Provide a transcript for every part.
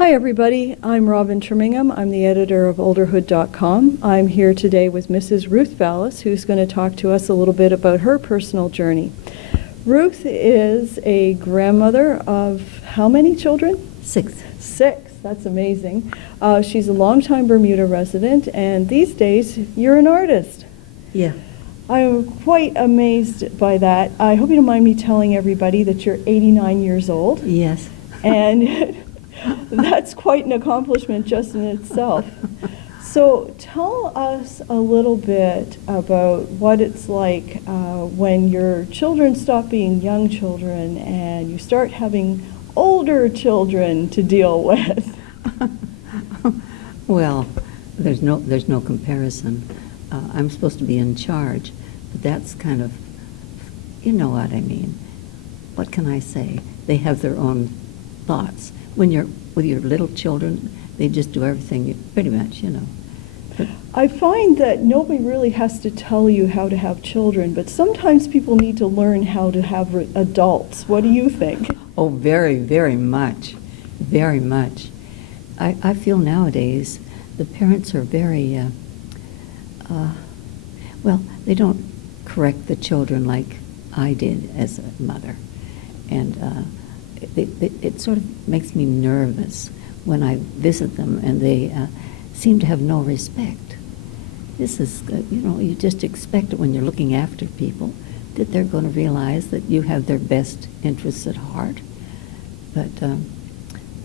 Hi everybody, I'm Robin Trimingham. I'm the editor of olderhood.com. I'm here today with Mrs. Ruth Vallis, who's going to talk to us a little bit about her personal journey. Ruth is a grandmother of how many children? Six. Six. That's amazing. She's a longtime Bermuda resident, and these days you're an artist. Yeah. I'm quite amazed by that. I hope you don't mind me telling everybody that you're 89 years old. Yes. And that's quite an accomplishment just in itself. So tell us a little bit about what it's like when your children stop being young children and you start having older children to deal with. Well, there's no comparison. I'm supposed to be in charge, but that's kind of, you know what I mean. What can I say? They have their own thoughts. When you're with your little children, they just do everything, pretty much, you know. But I find that nobody really has to tell you how to have children, but sometimes people need to learn how to have adults. What do you think? oh, very, very much. Very much. I feel nowadays the parents are very, well, they don't correct the children like I did as a mother. And it sort of makes me nervous when I visit them and they seem to have no respect. This is, you know, you just expect it when you're looking after people that they're going to realize that you have their best interests at heart. But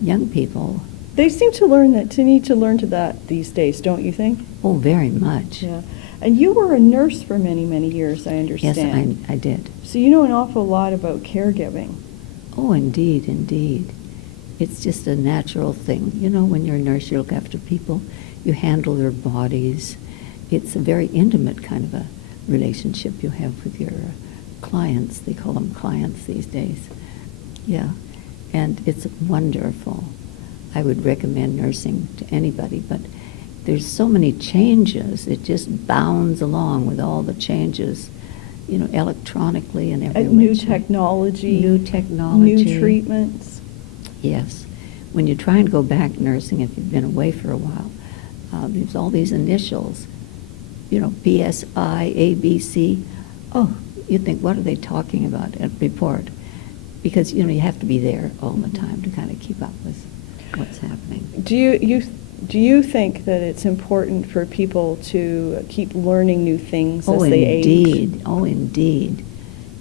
young people... They seem to need to learn to that these days, don't you think? Oh, very much. Yeah. And you were a nurse for many, many years, I understand. Yes, I did. So you know an awful lot about caregiving. Oh, indeed, indeed. It's just a natural thing. You know, when you're a nurse, you look after people, you handle their bodies. It's a very intimate kind of a relationship you have with your clients. They call them clients these days. Yeah, and it's wonderful. I would recommend nursing to anybody, but there's so many changes. It just bounds along with all the changes, you know, electronically and everywhere. New technology. New technology. New treatments. Yes. When you try and go back nursing, if you've been away for a while, there's all these initials, you know, PSI, ABC. Oh, you think, what are they talking about at report? Because, you know, you have to be there all the time to kind of keep up with what's happening. Do you think that it's important for people to keep learning new things as they age? Oh, indeed.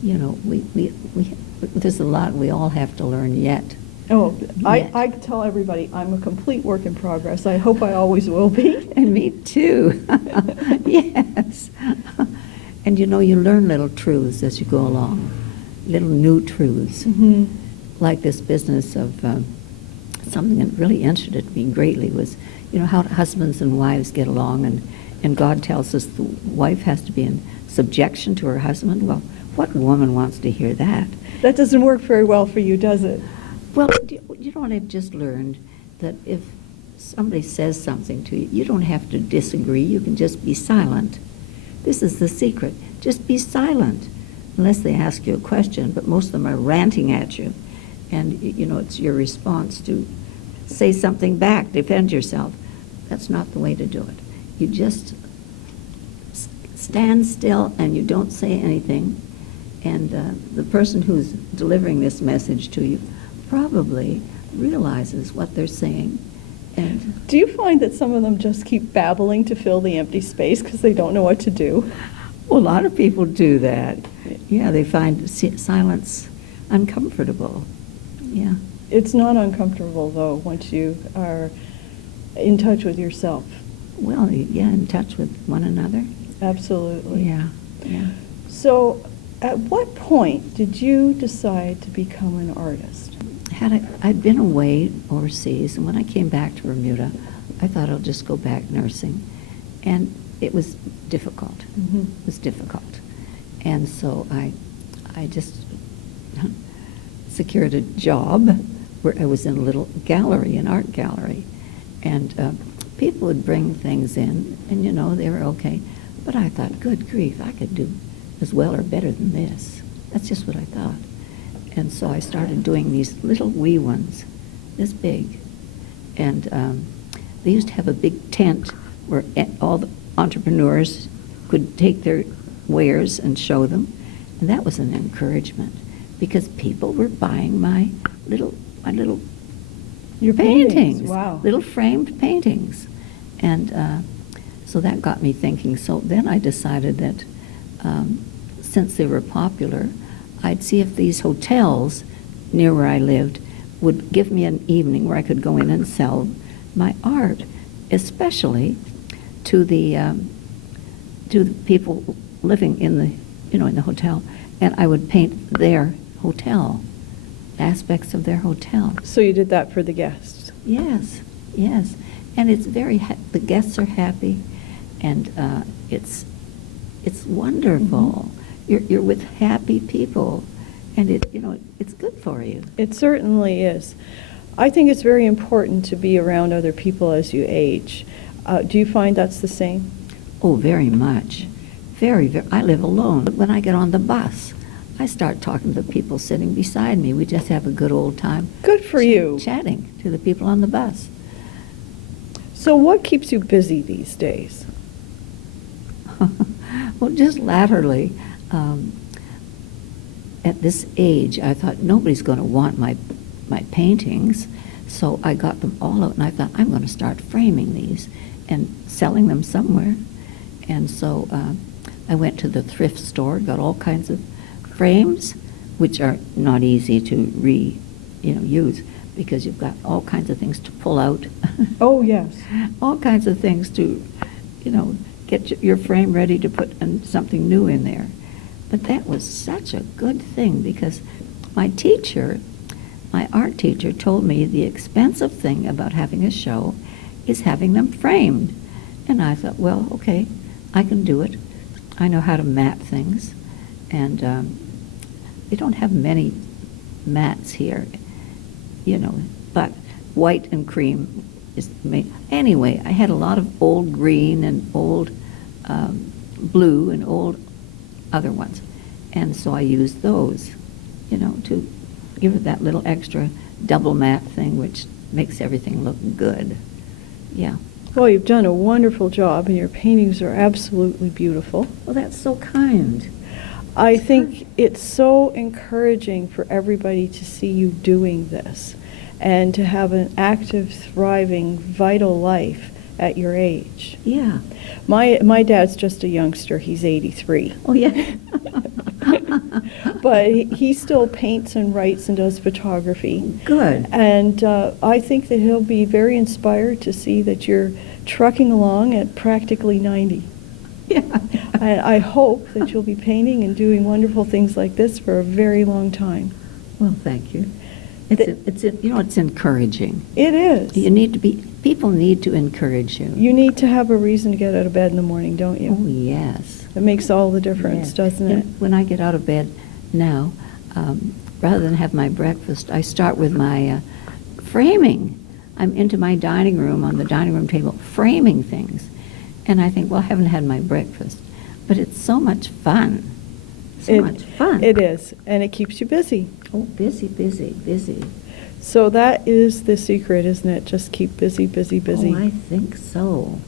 You know, we there's a lot we all have to learn yet. Oh, Yet. I tell everybody I'm a complete work in progress. I hope I always will be. And me too. Yes. And you know, you learn little truths as you go along, little new truths. Mm-hmm. Like this business of something that really interested me greatly was, you know, how husbands and wives get along, and God tells us the wife has to be in subjection to her husband. Well, what woman wants to hear that? That doesn't work very well for you, does it? Well, you know what I've just learned? That if somebody says something to you, you don't have to disagree. You can just be silent. This is the secret. Just be silent, unless they ask you a question, but most of them are ranting at you. And, you know, it's your response to say something back, defend yourself. That's not the way to do it. You just stand still and you don't say anything. And the person who's delivering this message to you probably realizes what they're saying. And do you find that some of them just keep babbling to fill the empty space because they don't know what to do? well, a lot of people do that. Yeah, they find silence uncomfortable. Yeah. It's not uncomfortable, though, once you are in touch with yourself. Well, yeah, in touch with one another. Absolutely. Yeah, yeah. So, at what point did you decide to become an artist? I'd been away overseas, and when I came back to Bermuda, I thought I'll just go back nursing. And it was difficult. Mm-hmm. It was difficult. And so I just secured a job where I was in a little gallery, an art gallery. And people would bring things in, and, you know, they were okay. But I thought, good grief, I could do as well or better than this. That's just what I thought. And so I started doing these little wee ones, this big. And they used to have a big tent where all the entrepreneurs could take their wares and show them. And that was an encouragement because people were buying my little Your paintings, wow. little framed paintings. And so that got me thinking. So then I decided that since they were popular, I'd see if these hotels near where I lived would give me an evening where I could go in and sell my art, especially to the people living in the in the hotel, and I would paint their hotel, aspects of their hotel. So you did that for the guests? Yes, yes, and it's very the guests are happy, and it's wonderful. You're with happy people, and it's good for you. It certainly is. I think it's very important to be around other people as you age. Do you find that's the same? Oh, very much. Very, very. I live alone. But when I get on the bus, I start talking to the people sitting beside me. We just have a good old time. Good for you. Chatting to the people on the bus. So what keeps you busy these days? Well, just latterly, at this age, I thought nobody's going to want my paintings, so I got them all out, and I thought I'm going to start framing these and selling them somewhere. And so I went to the thrift store, got all kinds of frames, which are not easy to use because you've got all kinds of things to pull out. Oh, yes. All kinds of things to, get your frame ready to put something new in there. But that was such a good thing because my art teacher told me the expensive thing about having a show is having them framed. And I thought, well, okay, I can do it. I know how to mat things. And they don't have many mats here, but white and cream is made. Anyway, I had a lot of old green and old blue and old other ones. And so I used those, to give it that little extra double mat thing, which makes everything look good. Yeah. Well, you've done a wonderful job, and your paintings are absolutely beautiful. Well, that's so kind. I think it's so encouraging for everybody to see you doing this and to have an active, thriving, vital life at your age. Yeah. My dad's just a youngster. He's 83. Oh, yeah. But he still paints and writes and does photography. Good. And I think that he'll be very inspired to see that you're trucking along at practically 90. Yeah. And I hope that you'll be painting and doing wonderful things like this for a very long time. Well, thank you. It's encouraging. It is. People need to encourage you. You need to have a reason to get out of bed in the morning, don't you? Oh, yes. It makes all the difference, Yes. doesn't it? And when I get out of bed now, rather than have my breakfast, I start with my framing. I'm into my dining room, on the dining room table, framing things. And I think, well, I haven't had my breakfast. But it's so much fun. Much fun. It is, and it keeps you busy. Oh, busy, busy, busy. So that is the secret, isn't it? Just keep busy, busy, busy. Oh, I think so.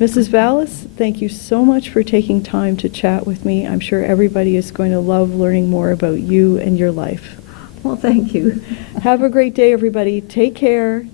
Mrs. Vallis, thank you so much for taking time to chat with me. I'm sure everybody is going to love learning more about you and your life. Well, thank you. Have a great day, everybody. Take care.